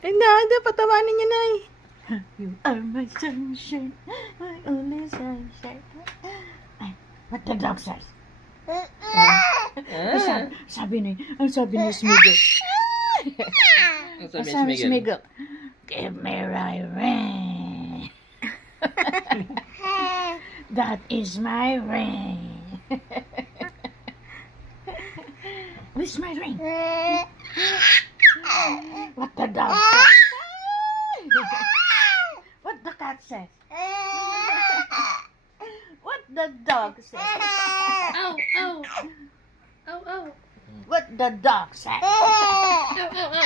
Hindi, patawanin niya na eh. You are my sunshine, my only sunshine. Ay, what the dog says? Sabi ni Smiggle. Ang Sabi sabi ni ni Smiggle. Smiggle. Give me my ring. That is my ring. Where's my ring? What the dog says? What the cat says? What the dog says? Ow, ow. Ow, ow. What the dog says? Ow, ow, ow.